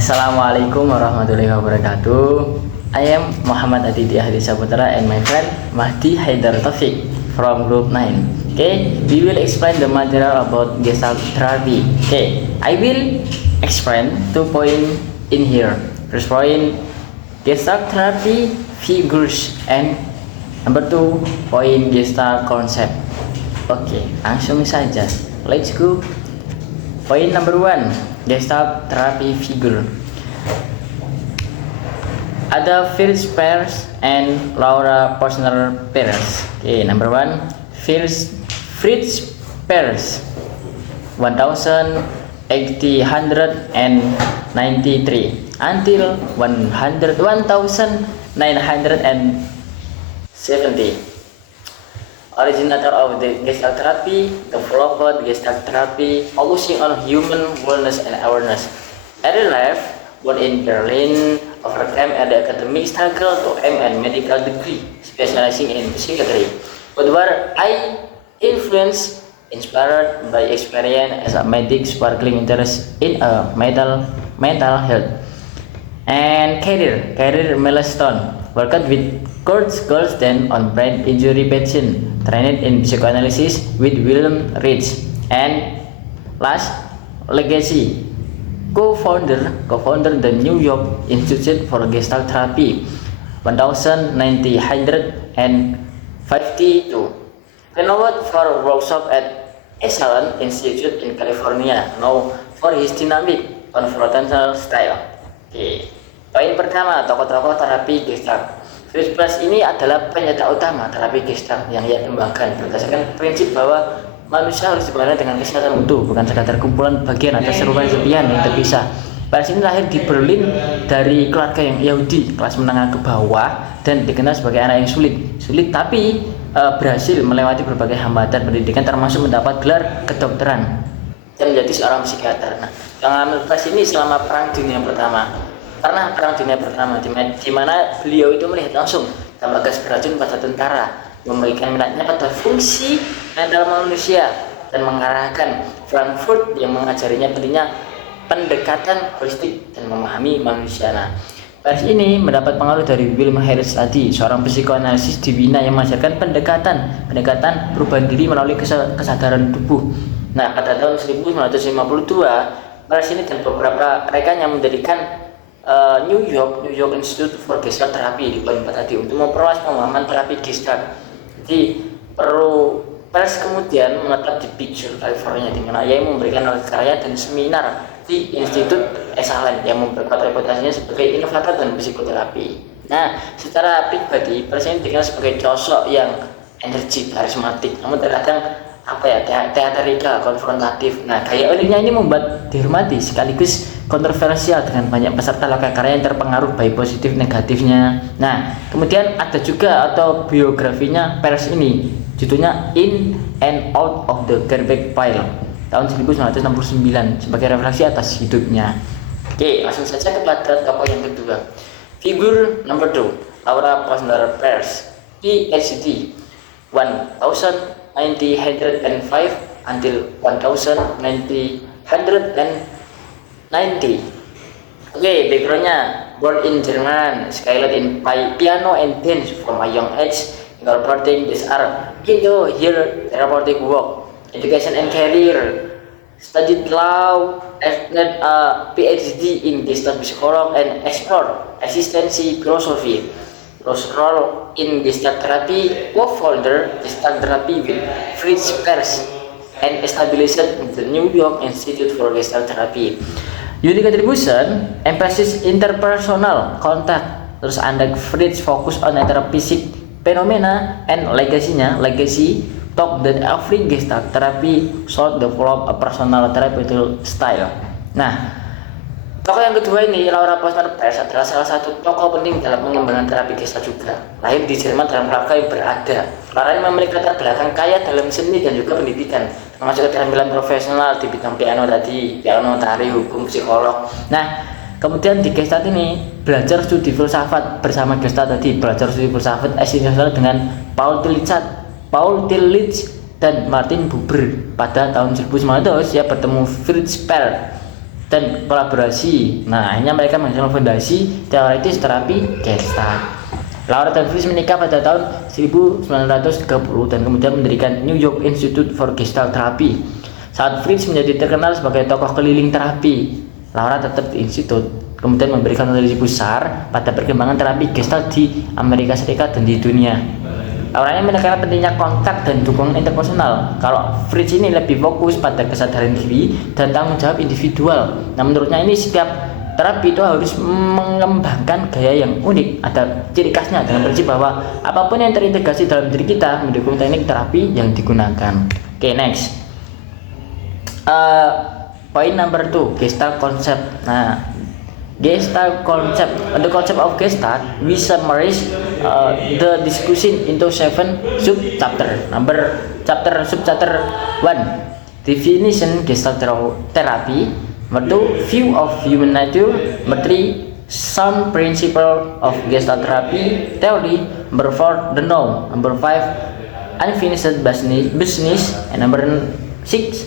Assalamualaikum warahmatullahi wabarakatuh. I am Muhammad Aditya Hadi Saputra and my friend Mahdi Haidar Taufik from group 9. Okay, we will explain the material about Gestalt therapy. Okay, I will explain 2 points in here. First point, Gestalt therapy figures, and number 2 point, Gestalt concept. Oke, langsung saja. Let's go. Point number 1, Gestalt therapy figure. Ada Fritz Perls and Laura Posner Perls. Okay, number 1, Fritz Perls, 1893 until 1970. Originator of the Gestalt therapy, developed Gestalt therapy, focusing on human wellness and awareness. Early life, born in Berlin, overcame the academic struggle to aim a medical degree, specializing in psychiatry, but were influenced, inspired by experience as a medic, sparkling interest in mental health and career milestone. Worked with Kurt Goldstein on brain injury patients, trained in psychoanalysis with William Reich, and last legacy, co-founder the New York Institute for Gestalt Therapy, 1952. Renowned for workshop at Esalen Institute in California, known for his dynamic confrontational style. Oke. Poin pertama, tokoh-tokoh terapi Gestalt. Fritz Perls ini adalah penyata utama terapi Gestalt yang ia kembangkan berdasarkan prinsip bahwa manusia harus dipelihara dengan kesehatan utuh, bukan sekadar kumpulan bagian atau serpihan yang terpisah. Perls ini lahir di Berlin dari keluarga yang Yahudi kelas menengah ke bawah dan dikenal sebagai anak yang sulit tapi berhasil melewati berbagai hambatan pendidikan, termasuk mendapat gelar kedokteran dan menjadi seorang psikiater. Nah, pengalaman Perls ini selama Perang Dunia Pertama, di mana beliau itu melihat langsung dampak gas beracun pada tentara, memberikan minatnya pada fungsi mental manusia dan mengarahkan Frankfurt yang mengajarinya pentingnya pendekatan holistik dan memahami manusia. Nah, Perls ini mendapat pengaruh dari Wilhelm Reich tadi, seorang psikoanalisis di Wina yang mengajarkan pendekatan perubahan diri melalui kesadaran tubuh. Nah, pada tahun 1952, Perls ini dan beberapa rekannya mendirikan New York Institute for Gestalt Therapy di poin 4 tadi untuk memperluas pemahaman terapi Gestalt. Jadi Perls kemudian menetap di Pittsburgh, California, di mana ia memberikan karya dan seminar di Institut Esalen yang memperkuat reputasinya sebagai inovator dan psikoterapi. Nah, secara pribadi Perls ini dikenal sebagai sosok yang energik, karismatik, namun terkadang teatrikal, konfrontatif. Nah, gaya uniknya ini membuat dihormati sekaligus kontroversial dengan banyak peserta loka karya yang terpengaruh baik positif negatifnya. Nah, kemudian ada juga autobiografinya Perls ini, judulnya In and Out of the Garbage Pile tahun 1969 sebagai refleksi atas hidupnya. Oke, langsung saja kepada tokoh yang kedua. Figur number 2, Laura Posner Perls, PhD, 1905 until 1990. Oke, backgroundnya born in German, skilled in piano and dance from a young age, incorporating this art into her therapeutic work, education and career. Studied law, earned a PhD in Gestalt psychology and explored existential philosophy. Rose role in Gestalt therapy, co-founder Gestalt therapy with Fritz Perls, and established the New York Institute for Gestalt Therapy. Unique contribution, emphasis interpersonal contact. Terus Anda Fritz fokus on metaphysic phenomena and legacy talk that every Gestalt therapy should develop a personal therapeutic style. Nah, tokoh yang kedua ini, Laura Posner Perls, adalah salah satu tokoh penting dalam mengembangkan terapi Gestalt juga. Lahir di Jerman dalam keluarga yang berada. Laura ini memiliki latar belakang kaya dalam seni dan juga pendidikan, termasuk keterampilan profesional di bidang piano, tari, hukum, psikolog. Nah, kemudian di Gestalt ini belajar studi filsafat bersama Gestalt tadi, belajar studi filsafat eksistensial dengan Paul Tillich dan Martin Buber. Pada tahun 1900 ia bertemu Fritz Perls dan kolaborasi. Nah, akhirnya mereka menghasilkan fondasi teoritis terapi Gestalt. Laura dan Fritz menikah pada tahun 1930 dan kemudian mendirikan New York Institute for Gestalt Therapy. Saat Fritz menjadi terkenal sebagai tokoh keliling terapi, Laura tetap di institut, kemudian memberikan kontribusi besar pada perkembangan terapi Gestalt di Amerika Serikat dan di dunia. Laura ini menekankan pentingnya kontak dan dukungan interpersonal. Kalau Fritz ini lebih fokus pada kesadaran diri dan tanggung jawab individual. Nah, menurutnya ini setiap terapi itu harus mengembangkan gaya yang unik, ada ciri khasnya dengan prinsip bahwa apapun yang terintegrasi dalam diri kita mendukung teknik terapi yang digunakan. Oke, next. Point number 2, Gestalt concept. Nah, Gestalt concept, the concept of Gestalt, we summarize the discussion into 7 sub-chapter. Sub-chapter 1, definition Gestalt therapy. Number 2, view of human nature. Number 3, some principle of Gestalt therapy theory. Number 4, the norm. Number 5, unfinished business. And number 6,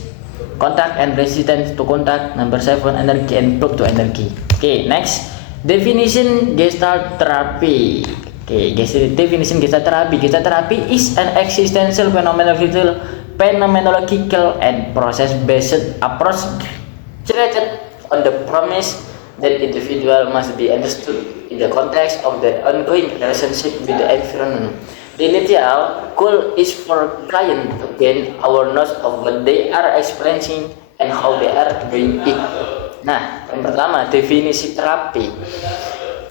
contact and resistance to contact. Number 7, energy and proof to energy. Okay, next, definition Gestalt therapy. Okay, definition Gestalt therapy. Gestalt therapy is an existential phenomenological and process-based approach related on the premise that individual must be understood in the context of their ongoing relationship with the environment. The initial goal is for client to gain awareness of what they are experiencing and how they are doing it. Nah, yang pertama, definisi terapi.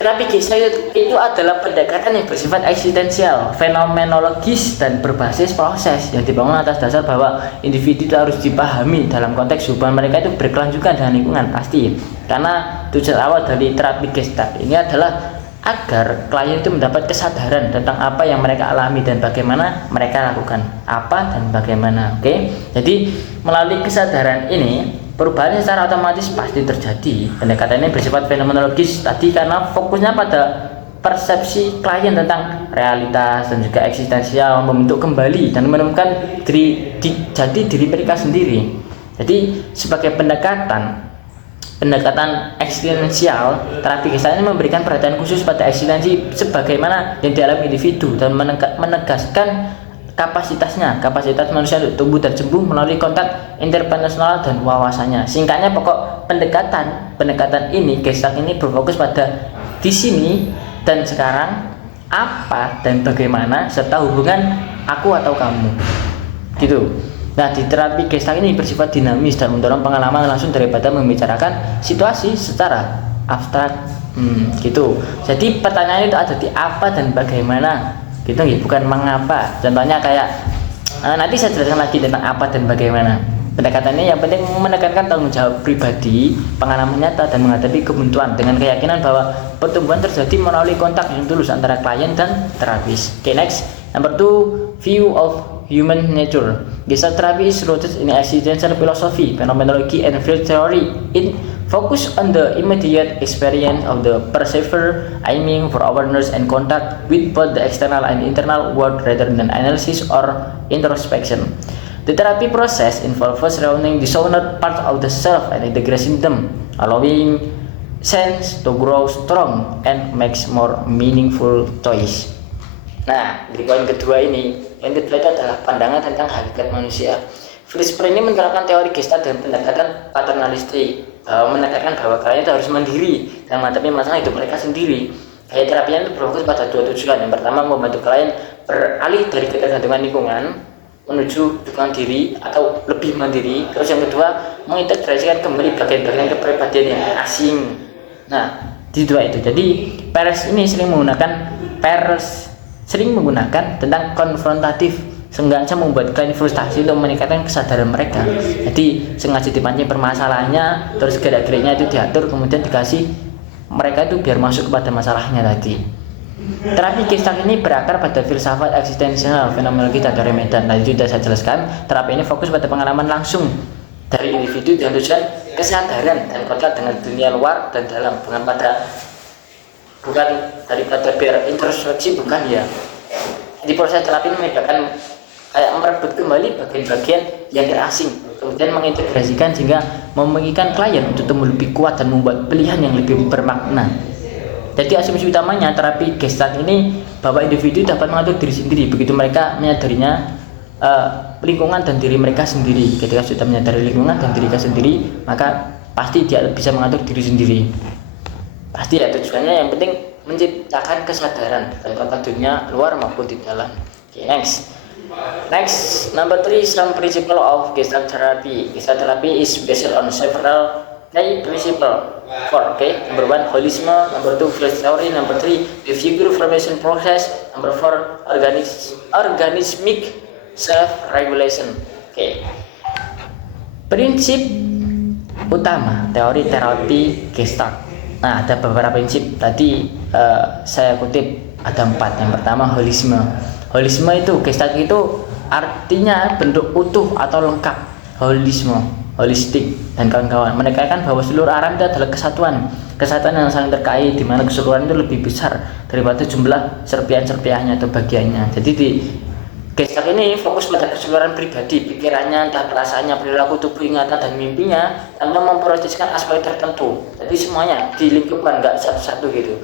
Terapi Gestalt itu adalah pendekatan yang bersifat eksistensial, fenomenologis, dan berbasis proses yang dibangun atas dasar bahwa individu itu harus dipahami dalam konteks hubungan mereka itu berkelanjutan dengan lingkungan, pasti. Karena tujuan awal dari terapi Gestalt ini adalah agar klien itu mendapat kesadaran tentang apa yang mereka alami dan bagaimana mereka lakukan apa dan bagaimana. Oke, jadi melalui kesadaran ini perubahan secara otomatis pasti terjadi. Pendekatan ini bersifat fenomenologis tadi karena fokusnya pada persepsi klien tentang realitas dan juga eksistensial, membentuk kembali dan menemukan jati diri mereka sendiri. Jadi sebagai pendekatan eksistensial, terapi Gestalt ini memberikan perhatian khusus pada eksistensi sebagaimana yang dialami individu dan menegaskan kapasitas manusia untuk tumbuh dan sembuh melalui kontak interpersonal dan wawasannya. Singkatnya, pokok pendekatan ini Gestalt ini berfokus pada di sini dan sekarang, apa dan bagaimana, serta hubungan aku atau kamu, gitu. Nah, di terapi Gestalt ini bersifat dinamis dan mendorong pengalaman langsung daripada membicarakan situasi secara abstrak, gitu. Jadi pertanyaan itu ada di apa dan bagaimana, gitu, bukan mengapa. Contohnya kayak nanti saya jelaskan lagi tentang apa dan bagaimana. Pendekatannya yang penting menekankan tanggung jawab pribadi, pengalaman nyata, dan menghadapi kebuntuan dengan keyakinan bahwa pertumbuhan terjadi melalui kontak yang tulus antara klien dan terapis. Okay, next, number 2, view of human nature. Gestalt therapy is rooted in existential philosophy, phenomenology, and field theory. It focus on the immediate experience of the perceiver, aiming for awareness and contact with both the external and internal world rather than analysis or introspection. The therapy process involves rounding disowned parts of the self and integrating them, allowing sense to grow strong and makes more meaningful choice. Nah, di poin kedua ini, yang kedua itu adalah pandangan tentang hakikat manusia. Fritz ini menerapkan teori Gestalt dan pendekatan paternalistik, menekankan bahwa klien itu harus mandiri dan menghadapi masalah hidup mereka sendiri. Gaya terapinya itu berfokus pada dua tujuan. Yang pertama, membantu klien beralih dari ketergantungan lingkungan menuju dukungan diri atau lebih mandiri. Terus yang kedua, mengintegrasikan kembali bagian-bagian kepribadian yang asing. Nah, di dua itu. Jadi Peres ini sering menggunakan tentang konfrontatif, sengaja membuat klien frustasi untuk meningkatkan kesadaran mereka. Jadi sengaja dipancing permasalahannya, terus gerak-geriknya itu diatur, kemudian dikasih mereka itu biar masuk kepada masalahnya tadi. Terapi Gestalt ini berakar pada filsafat eksistensial, fenomenologi dan teori medan. Tadi sudah saya jelaskan, terapi ini fokus pada pengalaman langsung dari individu dengan tujuan kesadaran dan kontak dengan dunia luar dan dalam, bukan daripada biar introspeksi, bukan ya. Di proses terapi ini melibatkan kayak merebut kembali bagian-bagian yang terasing, kemudian mengintegrasikan sehingga memungkinkan klien untuk tumbuh lebih kuat dan membuat pilihan yang lebih bermakna. Jadi asumsi utamanya terapi Gestalt ini bahwa individu dapat mengatur diri sendiri begitu mereka menyadarinya lingkungan dan diri mereka sendiri. Ketika sudah menyadari lingkungan dan diri mereka sendiri, maka pasti dia bisa mengatur diri sendiri. Pasti ya, tujuannya yang penting menciptakan kesadaran baik tentang dunia luar maupun di dalam. Okay, next number 3, some principle of Gestalt therapy. Gestalt therapy is based on several key principle. Number 1, holism. Number 2, field theory. Number 3, the figure formation process. Number 4, organismic self-regulation. Prinsip utama teori terapi Gestalt. Nah, ada beberapa prinsip tadi saya kutip, ada 4. Yang pertama, holisme. Holisme itu Gestalt itu artinya bentuk utuh atau lengkap. Holistik dan kawan-kawan menekankan bahwa seluruh alam itu adalah kesatuan yang saling terkait, di mana keseluruhan itu lebih besar daripada jumlah serpihan-serpihannya atau bagiannya. Jadi di Gestalt ini fokus pada keseluruhan pribadi, pikirannya, entah perasaannya, perilaku tubuh, ingatan dan mimpinya, tanpa memprioritaskan aspek tertentu. Jadi semuanya dilingkupkan, nggak satu-satu gitu.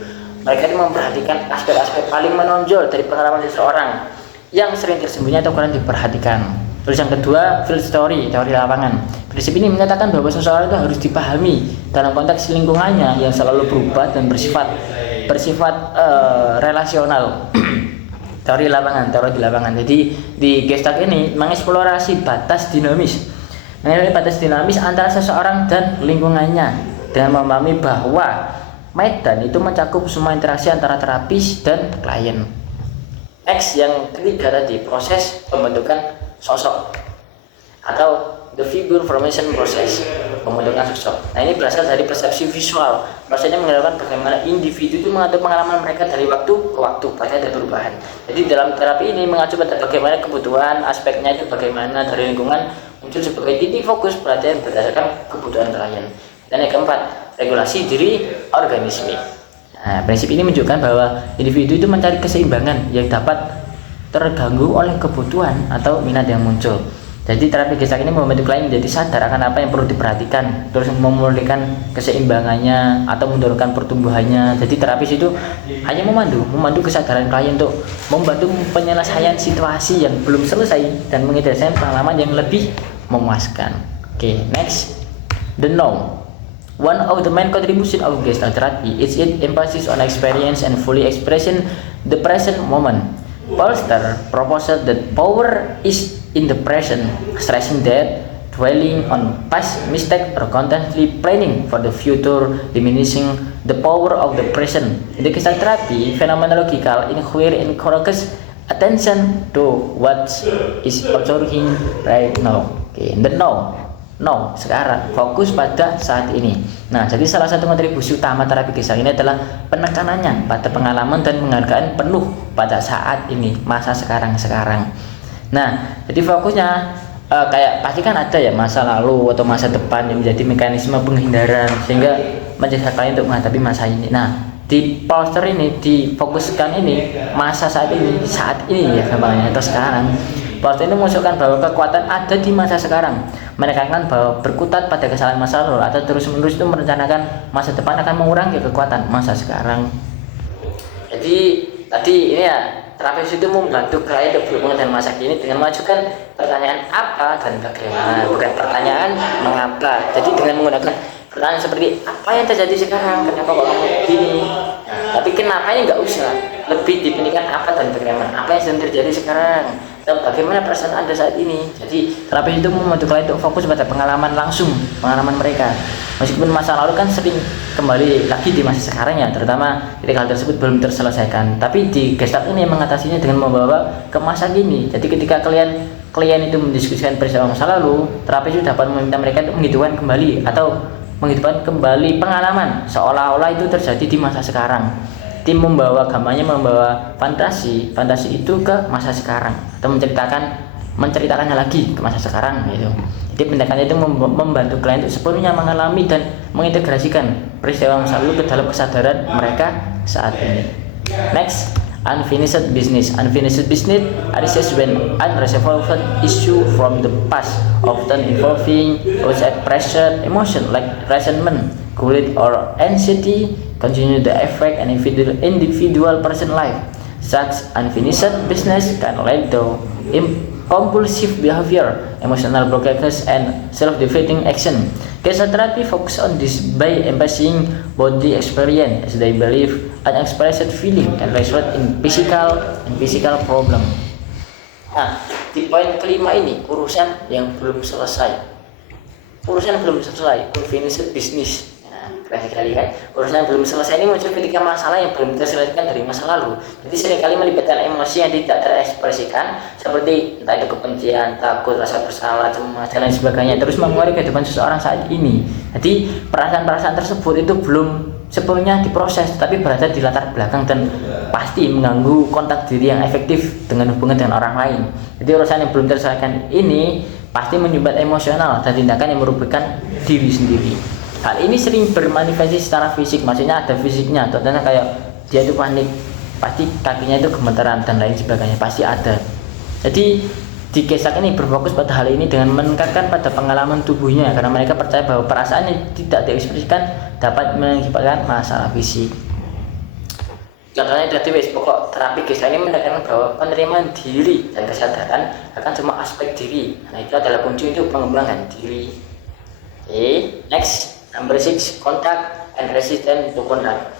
Mereka ini memperhatikan aspek-aspek paling menonjol dari pengalaman seseorang yang sering tersembunyi atau kurang diperhatikan. Terus yang kedua, field theory, teori lapangan. Prinsip ini menyatakan bahwa seseorang itu harus dipahami dalam konteks lingkungannya yang selalu berubah dan bersifat relasional. Teori di lapangan. Jadi di Gestalt ini mengeksplorasi batas dinamis antara seseorang dan lingkungannya dengan memahami bahwa medan itu mencakup semua interaksi antara terapis dan klien. Next, yang ketiga tadi, proses pembentukan sosok atau the figure formation process, pembentukan sosok. Nah, ini berasal dari persepsi visual. Prosesnya menggambarkan bagaimana individu itu mengatur pengalaman mereka dari waktu ke waktu, pasti ada perubahan. Jadi dalam terapi ini mengacu pada bagaimana kebutuhan, aspeknya itu bagaimana dari lingkungan muncul sebagai titik fokus perhatian berdasarkan kebutuhan klien. Dan yang keempat, regulasi diri organisme. Nah, prinsip ini menunjukkan bahwa individu itu mencari keseimbangan yang dapat terganggu oleh kebutuhan atau minat yang muncul. Jadi terapi Gestalt ini membantu klien menjadi sadar akan apa yang perlu diperhatikan, terus memulihkan keseimbangannya atau mendorongkan pertumbuhannya. Jadi terapis itu hanya memandu kesadaran klien untuk membantu penyelesaian situasi yang belum selesai dan mengintegrasikan pengalaman yang lebih memuaskan. Next, the know. One of the main contribution of Gestalt therapy is its emphasis on experience and fully expression the present moment. Polster proposed that power is in the present, stressing that dwelling on past mistakes or constantly planning for the future diminishing the power of the present. In the Gestalt therapy, phenomenological inquiry encourages attention to what is occurring right now. The now, sekarang, fokus pada saat ini. Nah, jadi salah satu kontribusi utama terapi Gestalt ini adalah penekanannya pada pengalaman dan penghargaan penuh pada saat ini, masa sekarang. Nah, jadi fokusnya kayak pasti kan ada ya masa lalu atau masa depan yang menjadi mekanisme penghindaran sehingga mencegah klien untuk menghadapi masa ini. Nah, di Polster ini difokuskan ini masa saat ini ya gampangnya atau sekarang. Polster ini menunjukkan bahwa kekuatan ada di masa sekarang, menekankan bahwa berkutat pada kesalahan masa lalu atau terus-menerus itu merencanakan masa depan akan mengurangi kekuatan masa sekarang. Jadi tadi ini ya, terapis itu membantu klien berhubungan dengan masa kini dengan mengajukan pertanyaan apa dan bagaimana, bukan pertanyaan mengapa. Jadi dengan menggunakan pertanyaan seperti apa yang terjadi sekarang, kenapa kok kamu begini. Nah, tapi kenapanya nggak usah, lebih dipikirkan apa dan bagaimana, apa yang sedang terjadi sekarang dan bagaimana perasaan Anda saat ini. Jadi terapis itu membantu klien untuk fokus pada pengalaman mereka. Meskipun masa lalu kan sering kembali lagi di masa sekarang ya, terutama ketika hal tersebut belum terselesaikan. Tapi di Gestalt ini mengatasinya dengan membawa ke masa kini. Jadi ketika klien itu mendiskusikan peristiwa masa lalu, terapis itu dapat meminta mereka untuk menghidupkan kembali pengalaman seolah-olah itu terjadi di masa sekarang. Tim membawa fantasi itu ke masa sekarang atau menceritakannya lagi ke masa sekarang gitu. Jadi pendekatan itu membantu klien untuk sepenuhnya mengalami dan mengintegrasikan peristiwa masa lalu ke dalam kesadaran mereka saat ini. Next, Unfinished business. Unfinished business arises when unresolved issue from the past, often involving outside pressure, emotion like resentment, guilt, or anxiety, continue to affect an individual person's life. Such unfinished business can lead to compulsive behavior, emotional blockages, and self-defeating action. Gestal therapy focus on this by emphasizing body experience, as they believe unexpressed feeling can result in physical problem. Nah, di poin kelima ini urusan yang belum selesai. Unfinished business. Nah, sekali kan, urusan belum selesai ini muncul ketika masalah yang belum terselesaikan dari masa lalu. Jadi seringkali melibatkan emosi yang tidak terekspresikan, seperti entah itu kebencian, takut, rasa bersalah, cemas, dan lain sebagainya, terus mempengaruhi kehidupan seseorang saat ini. Jadi perasaan-perasaan tersebut itu belum sepenuhnya diproses, tapi berada di latar belakang dan pasti mengganggu kontak diri yang efektif dengan hubungan dengan orang lain. Jadi urusan yang belum terselesaikan ini pasti menyumbat emosional dan tindakan yang merugikan diri sendiri. Hal ini sering bermanifestasi secara fisik, maksudnya ada fisiknya, contohnya kayak dia itu panik, pasti kakinya itu gemetaran dan lain sebagainya, pasti ada. Jadi di kisah ini berfokus pada hal ini dengan menekankan pada pengalaman tubuhnya, karena mereka percaya bahwa perasaan yang tidak diekspresikan dapat mengakibatkan masalah fisik. Contohnya tadi pokok terapi kisah ini menekankan bahwa penerimaan diri dan kesadaran akan semua aspek diri. Nah, itu adalah kunci untuk pengembangan diri. Okay, next. Number 6, contact and resistance to contact.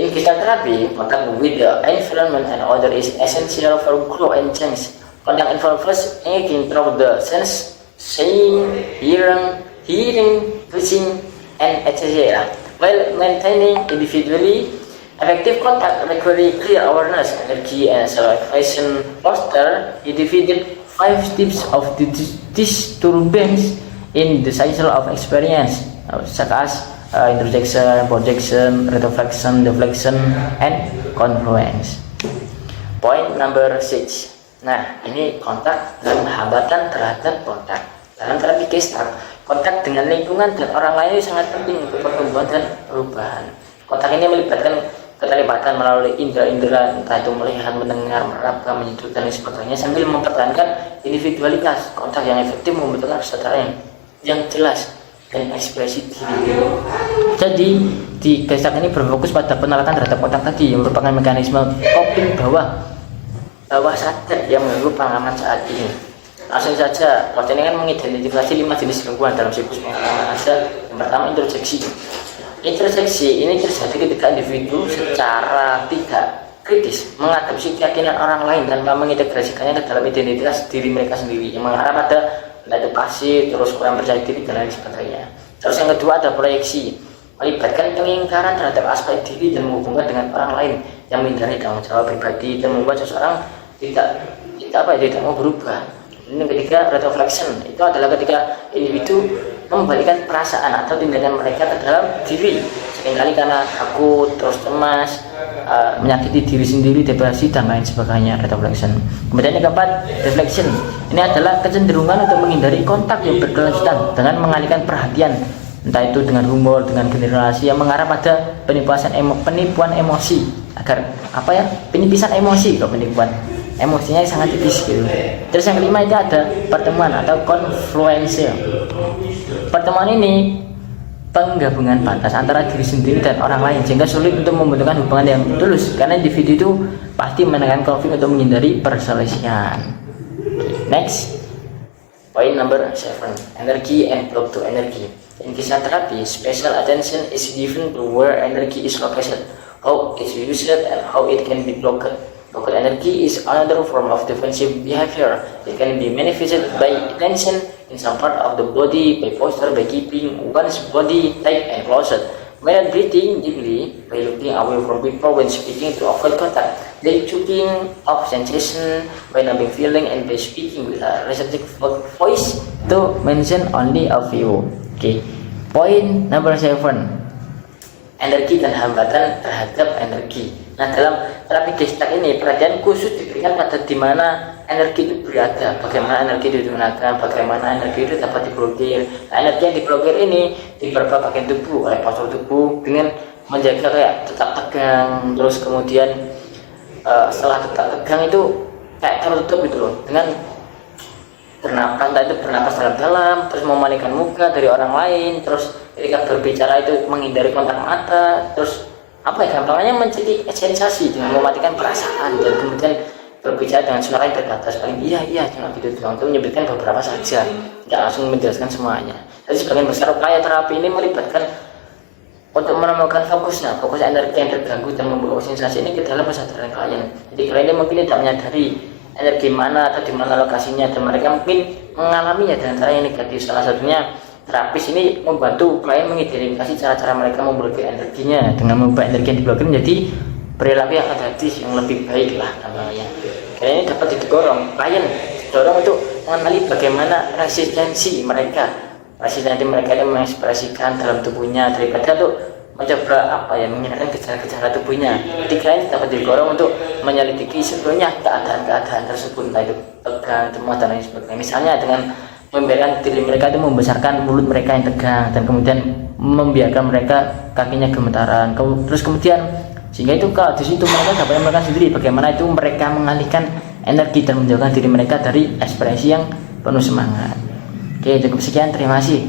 In Gestal therapy, contact with the environment and other is essential for growth and change. Contact involves engaging through the sense, seeing, hearing, touching, and etc. While maintaining individually effective contact requires clear awareness, energy, and self-expression. Foster individual 5 steps of disturbance in the cycle of experience, such as introjection, projection, retroflexion, deflection, and confluence. Point number 6. Nah, ini kontak dan hambatan terhadap kontak. Dalam terapi Gestalt, kontak dengan lingkungan dan orang lain sangat penting untuk pertumbuhan dan perubahan. Kontak ini melibatkan keterlibatan melalui indera-indera, entah itu melihat, mendengar, meraba, menyentuh, dan lain sebagainya, sambil mempertahankan individualitas. Kontak yang efektif membutuhkan kesadaran yang jelas dan ekspresi diri. Jadi di Gestalt ini berfokus pada penolakan terhadap kontak tadi, yang merupakan mekanisme coping bawah sadar yang mengganggu pengalaman saat ini. Langsung saja, Watson ini kan mengidentifikasi 5 jenis gangguan dalam siklus pengalaman. Ada yang pertama, introjeksi. Introjeksi ini terjadi ketika individu secara tidak kritis mengadopsi keyakinan orang lain tanpa mengintegrasikannya ke dalam identitas diri mereka sendiri, yang mengarah pada itu pasif, terus kurang percaya diri, dan lain sebagainya. Terus yang kedua ada proyeksi, melibatkan pengingkaran terhadap aspek diri dan menghubungkan dengan orang lain yang menghindari tanggung jawab pribadi dan membuat seseorang tidak mau berubah. Ini ketiga, retroflexion, itu adalah ketika individu membalikkan perasaan atau tindakan mereka ke dalam diri, seringkali karena takut, terus cemas, menyakiti diri sendiri, depresi, dan lain sebagainya. Retroflexion. Kemudian yang keempat, deflection. Ini adalah kecenderungan untuk menghindari kontak yang berkelanjutan dengan mengalihkan perhatian, entah itu dengan humor, dengan generasi yang mengarah pada penipuan emosi, agar penipisan emosi, kalau penipuan emosinya sangat tipis gitu. Terus yang kelima itu ada pertemuan atau confluence. Pertemuan ini penggabungan batas antara diri sendiri dan orang lain, sehingga sulit untuk membentukkan hubungan yang tulus, karena individu itu pasti menekan konflik untuk menghindari perselisihan. Next, point number 7, energy and flow to energy. In Gestal therapy, special attention is given to where energy is located, how it's used, and how it can be blocked. Blocked energy is another form of defensive behavior. It can be manifested by tension in some part of the body, by posture, by keeping one's body tight and closed, by breathing deeply, by looking away from people when speaking to avoid contact, by choking off sensation, by numbing feeling, and by speaking with a receptive voice, to mention only a few. Okay. Point number 7, energi dan hambatan terhadap energi. Nah, dalam terapi Gestalt ini perhatian khusus diberikan pada di mana energi itu berada, bagaimana energi itu digunakan, bagaimana energi itu dapat diblokir. Nah, energi yang diblokir ini di beberapa bagian tubuh, oleh postur tubuh dengan menjaga kayak tetap tegang, terus kemudian setelah tegang itu kayak tertutup gitu loh, dengan bernapas, entah itu bernapas dalam-dalam, terus memalingkan muka dari orang lain, terus ketika berbicara itu menghindari kontak mata, terus apa ya, gampangnya mencari sensasi dengan mematikan perasaan, dan kemudian berbicara dengan suara yang terbatas, paling iya cuma gitu doang, itu menyebutkan beberapa saja, tidak langsung menjelaskan semuanya. Jadi sebagian besar upaya terapi ini melibatkan untuk menemukan fokus energi yang terganggu dan membawa sensasi ini ke dalam kesadaran klien. Jadi klien ini mungkin tidak menyadari energi mana atau di mana lokasinya, dan mereka mungkin mengalaminya dengan cara yang negatif. Salah satunya terapis ini membantu klien mengidentifikasi cara-cara mereka memblokir energinya dengan mengubah energi yang diblokir menjadi perilaku yang adaptif yang lebih baik lah namanya. Klien ini dapat didorong, klien didorong untuk mengenali bagaimana resistensi mereka itu mengekspresikan dalam tubuhnya, daripada untuk mencoba mengingatkan gejala-gejala tubuhnya. Jadi klien dapat didorong untuk menyelidiki sebelumnya keadaan-keadaan tersebut, entah itu tegang, cemas dan lain sebagainya. Misalnya dengan membiarkan diri mereka itu membesarkan mulut mereka yang tegang, dan kemudian membiarkan mereka kakinya gemetaran. Terus kemudian sehingga itu kalau di situ mereka dapat melakukan sendiri bagaimana itu mereka mengalihkan energi dan menjauhkan diri mereka dari ekspresi yang penuh semangat. Oke, cukup sekian, terima kasih.